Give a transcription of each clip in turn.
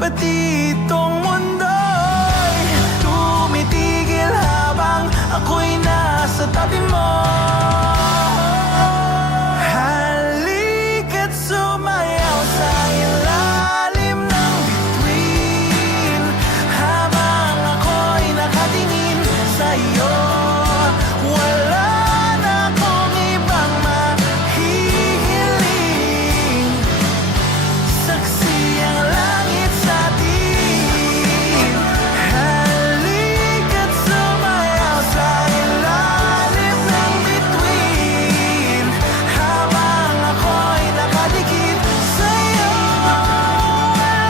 pati itong mundo'y tumitigil habang ako'y nasa tabi mo. Halika't sumayaw sa ilalim ng bituin habang ako'y nakatingin sa'yo. Wala na akong ibang mahihiling, saksi ang langit sa atin. Halika't sumayaw sa ilalim ng bituin habang ako'y nakadikit sa'yo. Wala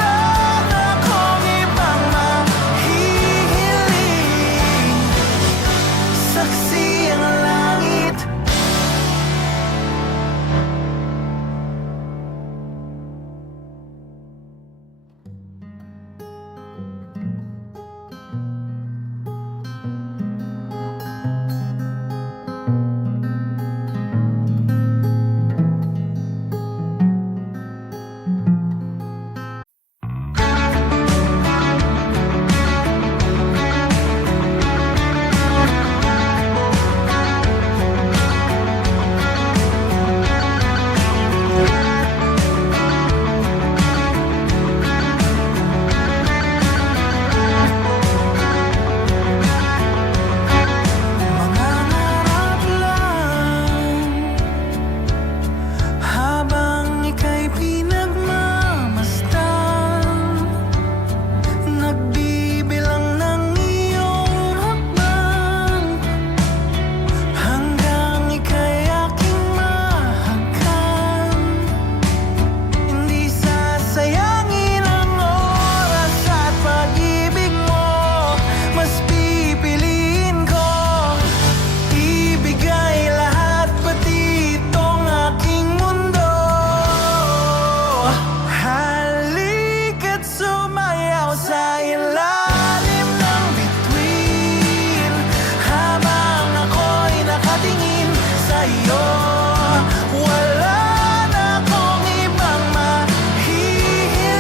na akong ibang mahihiling, saksi ang langit. Mangangarap lang habang ika'y pinagmamasdan, nagbibilang ng iyong hakbang hanggang ika'y aking mahagkan. Hindi sasayangin ang oras at pag-ibig mo, mas pipiliin ko ibigay lahat, pati itong aking mundo. Halika't sumayaw sa ilalim ng bituin habang ako'y nakatingin sa'yo. Wala na akong ibang mahihiling,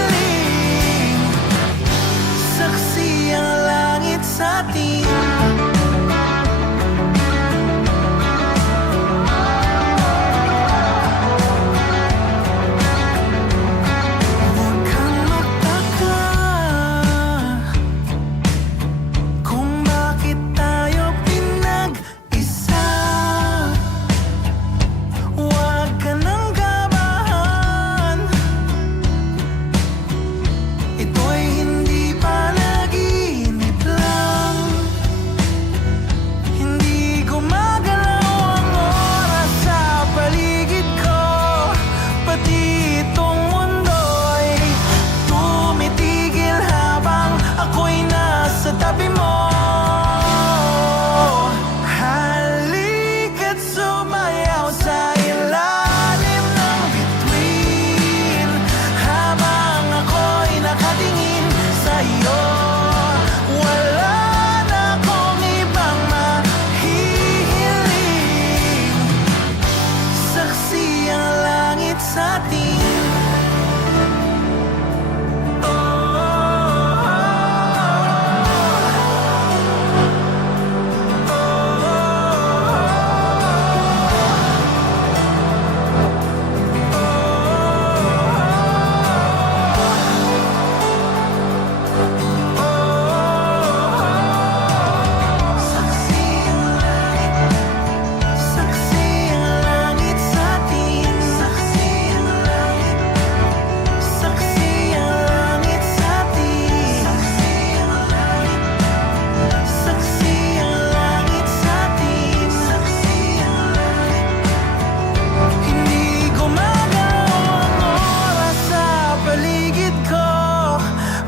saksi ang langit sa atin. Huwag kang magtaka kung bakit tayo pinag-isa. Huwag ka nang kabahan, ito'y hindi panaginip lang. Hindi gumagalaw ang oras sa paligid ko, pati itong mundo'y tumitigil habang ako'y nasa tabi mo. Halika't sumayaw sa ilalim ng bituin habang ako'y nakatingin sa'yo. Wala na akong ibang mahihiling, saksi ang langit sa atin. Saksi ang langit sa atin. Saksi ang langit. Saksi ang langit sa atin. Saksi ang langit sa atin. Saksi ang langit. Hindi gumagalaw ang oras sa paligid ko,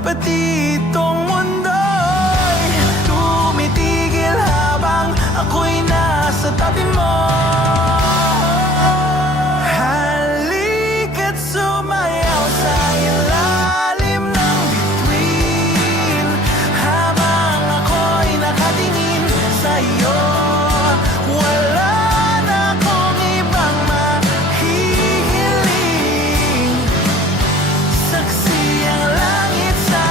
pati itong mundo'y tumitigil habang ako'y nasa tabi mo. Halika't sumayaw sa ilalim ng bituin habang ako'y nakatingin sa'yo. Wala na akong ibang mahihiling, saksi ang langit sa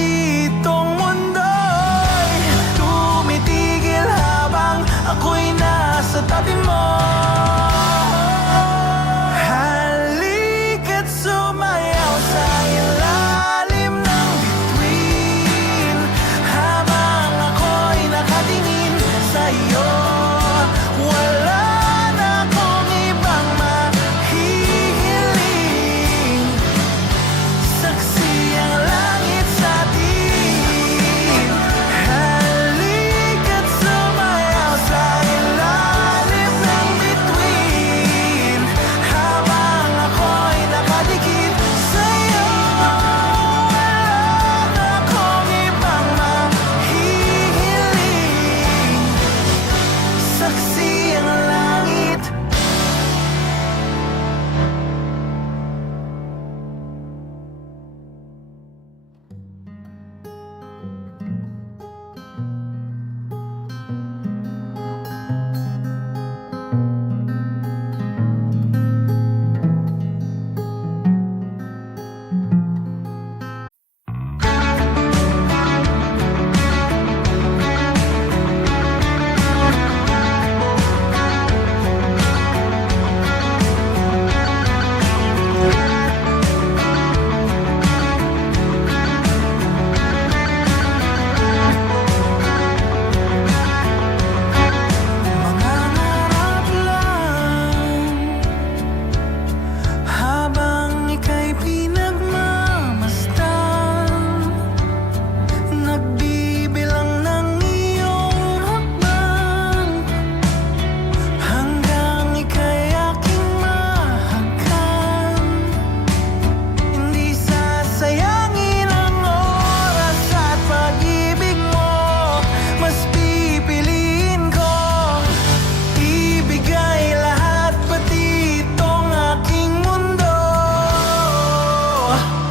pati itong mundo'y tumitigil habang ako'y nasa tabi mo. Halika't sumayaw sa ilalim ng bituin habang ako'y nakatingin sa'yo. Wala na akong ibang mahihiling, saksi ang langit sa atin. Halika't sumayaw sa ilalim ng bituin habang ako'y nakadikit sa'yo. Wala na akong ibang mahihiling, saksi ang langit. Mangangarap lang habang ika'y pinagmamasdan, nagbibilang ng iyong hakbang hanggang ika'y aking mahagkan. Hindi sasayangin ang oras at pag-ibig mo, mas pipiliin ko ibigay lahat pati itong aking mundo.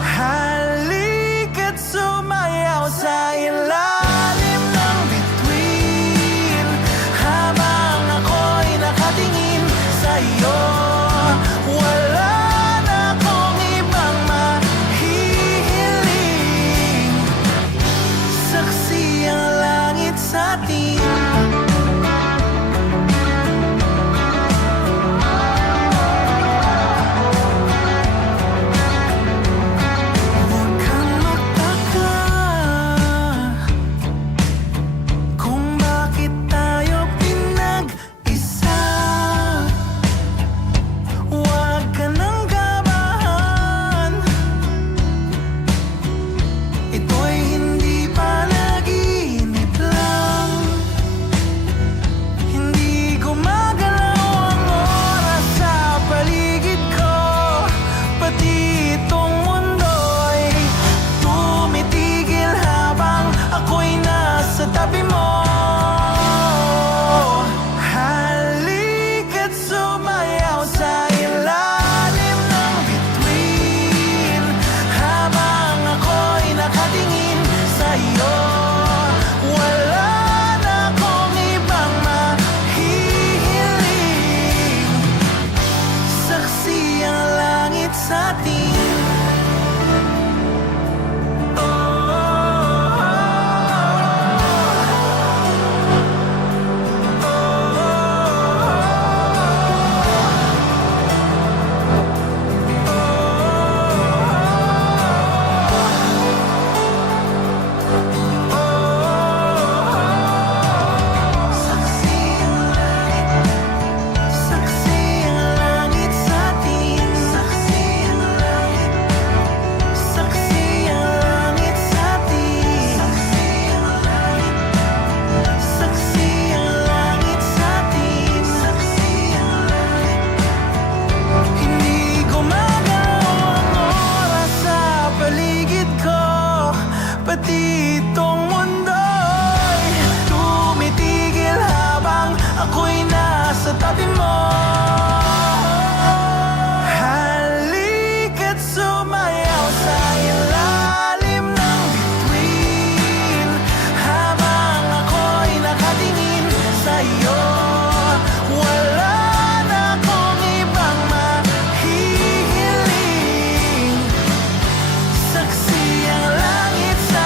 Halika't sumayaw sa ilalim ng bituin habang ako'y nakatingin sa'yo. Wala na akong ibang mahihiling, saksi ang langit sa atin. Huwag kang magtaka kung bakit tayo pinag-isa. Huwag ka nang kabahan, ito'y hindi panaginip lang. Hindi gumagalaw ang oras sa paligid ko, pati itong mundo'y tumitigil habang ako'y nasa tabi mo. Halika't sumayaw sa ilalim ng bituin habang ako'y nakatingin sa'yo. Wala na akong ibang mahihiling, saksi ang langit sa atin. Saksi ang langit sa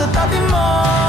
sa tabi mo.